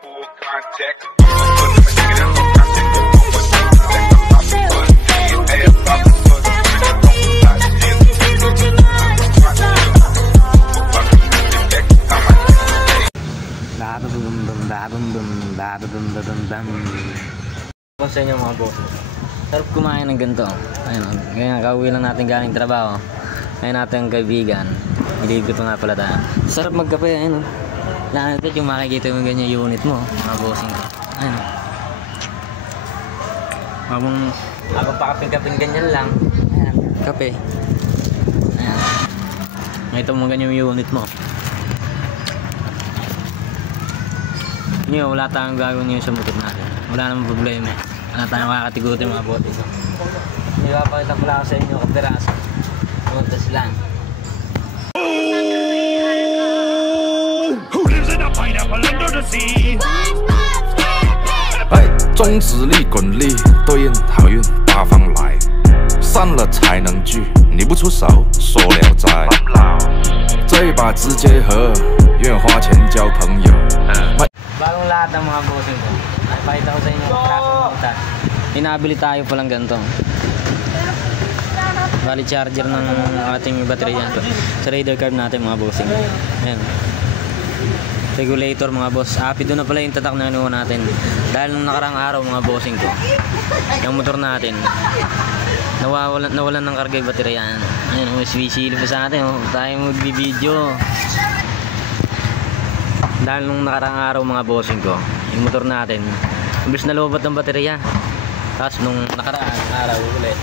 full contact. Sa inyo mga boss, sarap kumain ng ganito. Ayun, ngayon kauwi lang natin galing trabaho. Ayun natin ang kaibigan, ilibig ko nga pala tayo. Sarap magkape, ayun. Lalo natin yung makikita mo ganyan unit mo, mga bossing ko. Ayun. Habang pakaping-kaping ganyan lang. Ayan, kape. Ayan. Makita mo ganyan yung unit mo. Ngayon, wala tayong gagawin ngayon sa motor natin. Wala namang problema. Wala tayong makakatigutin mga bote. Hindi ba, pakita ko lang sa inyo kapiraso. Montas lang. Who lives in a pineapple under the sea? 哎，终止力、滚力，对应好运八方来，散了才能聚，你不出手，说了斋。这把直接和，愿花钱交朋友。 Bagong lahat ng mga bossing ko. Ay, pakita ko sa inyo ang traffic. Inabili tayo palang ganito. Bali charger ng ating baterya sa radar card natin mga bossing. Ayan. Regulator mga boss. Doon na pala yung tatak na inuha natin. Dahil nung nakarang araw mga bossing ko, yung motor natin nawalan ng karga yung baterya. Ayan, swisili pa sa atin. Tayo magbibideo. Dahil nung nakarang araw mga bossing ko, yung motor natin imbes na lobat ng baterya. Tapos nung nakarang araw ulit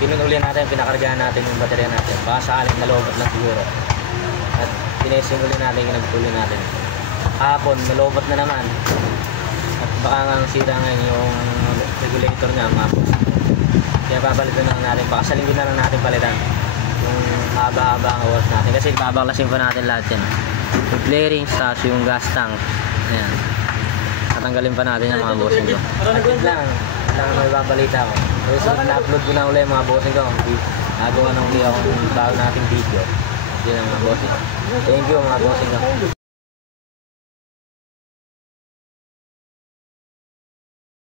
pinag-ulian natin, pinakargahan natin yung baterya natin. Baka sakaling nalobat lang siguro. At pinesing ulit natin, kinagpuli natin. Hapon, nalobat na naman. At baka nga sira ngayon yung regulator niya mga boss. Kaya papalitan na natin, baka sa linggo na lang natin palitan yung haba-haba ang oras natin. Kasi babaklasin pa natin lahat yan. Yung flaring, tapos yung gas tank. Ayan. Tatanggalin pa natin yung mga bossing ko. Agad lang may babalita ko. So, na-upload ko na ulit mga bossing ko. Nagawa na ulit ako ng bago nating video. Yun ang mga bossing. Thank you mga bossing ko.